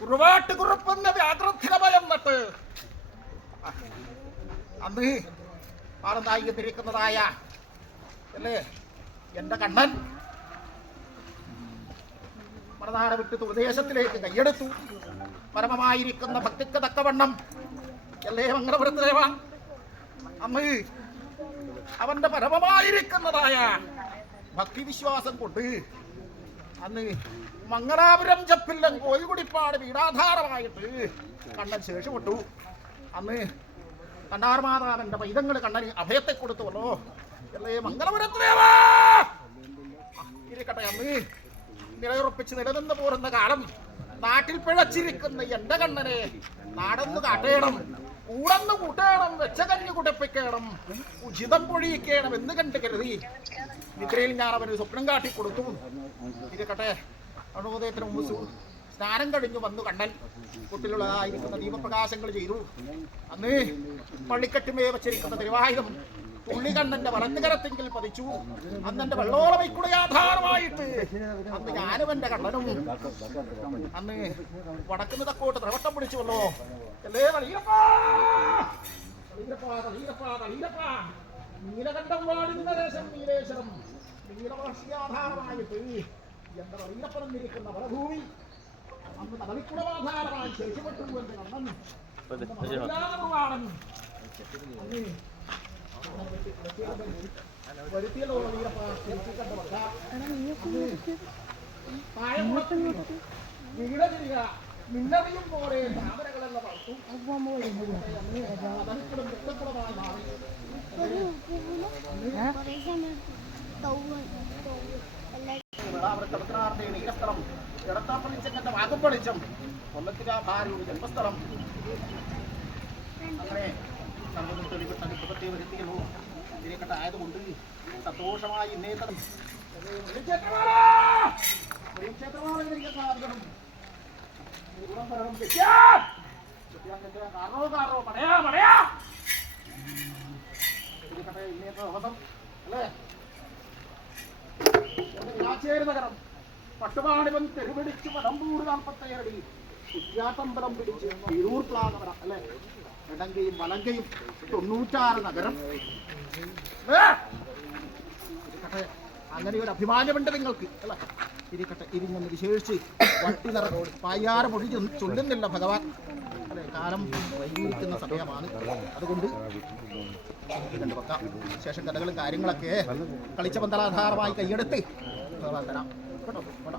കുറുവാട്ട് കുറുപ്പെന്ന വ്യാകൃത്തിനഭയം നട്ട്. അന്ന് ആളെന്തായി തിരിക്കുന്നതായ അല്ലേ? എന്റെ കണ്ണൻ. മറനാട് വിട്ട് തുദേശത്തിലേക്ക് കൈയെടുത്തു. പരമമായിരിക്കുന്ന ഭക്തിക്ക് തക്കവണ്ണം. അല്ലേ മംഗളപുരത്തിലേവ അന്ന് അവന്റെ പരമമായിരിക്കുന്നതായ ഭക്തിവിശ്വാസം കൊണ്ട് അന്ന് മംഗലാപുരം ചപ്പില്ലം കോഴിക്കുടിപ്പാട് വീടാധാരമായിട്ട് കണ്ണൻ ശേഷപ്പെട്ടു അന്ന് കണ്ണാർ മാതാവിന്റെ പൈതങ്ങൾ കണ്ണന് അഭയത്തെ കൊടുത്തുവല്ലോ അല്ലേ മംഗലപുരത്തിലേവാ? അന്ന് നിലയുറപ്പിച്ച് നിലനിന്ന് പോരുന്ന കാലം നാട്ടിൽ പിഴച്ചിരിക്കുന്ന എന്റെ കണ്ണനെ നാടൊന്ന് കാട്ടേണം. കൂടന്ന് കൂട്ടേണം വെച്ചകഞ്ഞു കുടപ്പിക്കണം ഉചിതം പൊഴിയിക്കണം എന്ന് കണ്ട് കരുതി. നിദ്രയിൽ ഞാൻ അവന് സ്വപ്നം കാട്ടി കൊടുത്തു ഇരിക്കട്ടെ. അണുദയത്തിന് മുമ്പ് സ്നാനം കഴിഞ്ഞു വന്നു കണ്ണൻ. കുട്ടിലുള്ളതായിരിക്കുന്ന ദീപപ്രകാശങ്ങൾ ചെയ്തു. അന്ന് പള്ളിക്കെട്ടുമേ വച്ചിരിക്കുന്ന തിരുവായുധം തുള്ളി കണ്ണന്റെ വലഞ്ഞുകരത്തെങ്കിൽ പതിച്ചു. അന്നെന്റെ വെള്ളോളമൈക്കുടെ ആധാരമായിട്ട് അന്ന് ഞാനും എന്റെ കണ്ണനും. അന്ന് വടക്കുന്ന തക്കോട്ട് ത്രവട്ടം പിടിച്ചുവല്ലോ. അല്ലേ തളിക്കുളമാധാരമായി ശേഷിപ്പെട്ടു എന്ന് കണ്ണൻ. മിന്നറിയും പോലെ വാഗപ്പളിച്ചം കൊല്ലത്തില ഭാര്യയുടെ ജന്മസ്ഥലം അങ്ങനെ വിപ്ലവത്തെ വരുത്തിയല്ലോ ഇതിനെക്കട്ട ആയതുകൊണ്ട് സന്തോഷമായി ഇന്നേ തരം കാറോ കാറോ പടയാ പടയാ ഇന്നത്തെ ദിവസം അല്ലേ നഗരം പട്ടുപാണിവൻ തെരുപിടിച്ച് വടമ്പൂർ നാൽപ്പത്തേഴടി കുറ്റാത്തമ്പലം പിടിച്ച് തിരൂർ പ്ലാനവര അല്ലെ? ഇടങ്കയും വലങ്കയും തൊണ്ണൂറ്റാറ് നഗരം. അങ്ങനെ ഒരു അഭിമാനമുണ്ട് നിങ്ങൾക്ക് ഇരിക്കട്ടെ. ഇരിഞ്ഞൊന്ന് വിശേഷിച്ച് വട്ടി നിറ മൊഴി ചൊ- ചൊല്ലുന്നില്ല ഭഗവാൻ. അല്ലെ കാലം വൈകിയിരിക്കുന്ന സമയമാണ്. അതുകൊണ്ട് ശേഷം കഥകളും കാര്യങ്ങളൊക്കെ കളിച്ച പന്തലാധാരമായി കൈയെടുത്ത് ഭഗവാൻ തരാം. കേട്ടോ? കേട്ടോ?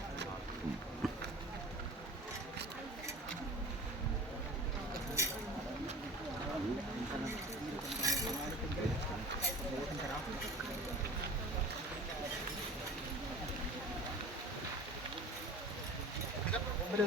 ഒരു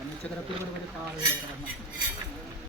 മനുഷ്യകരത്തിൽ ഒരു കാലം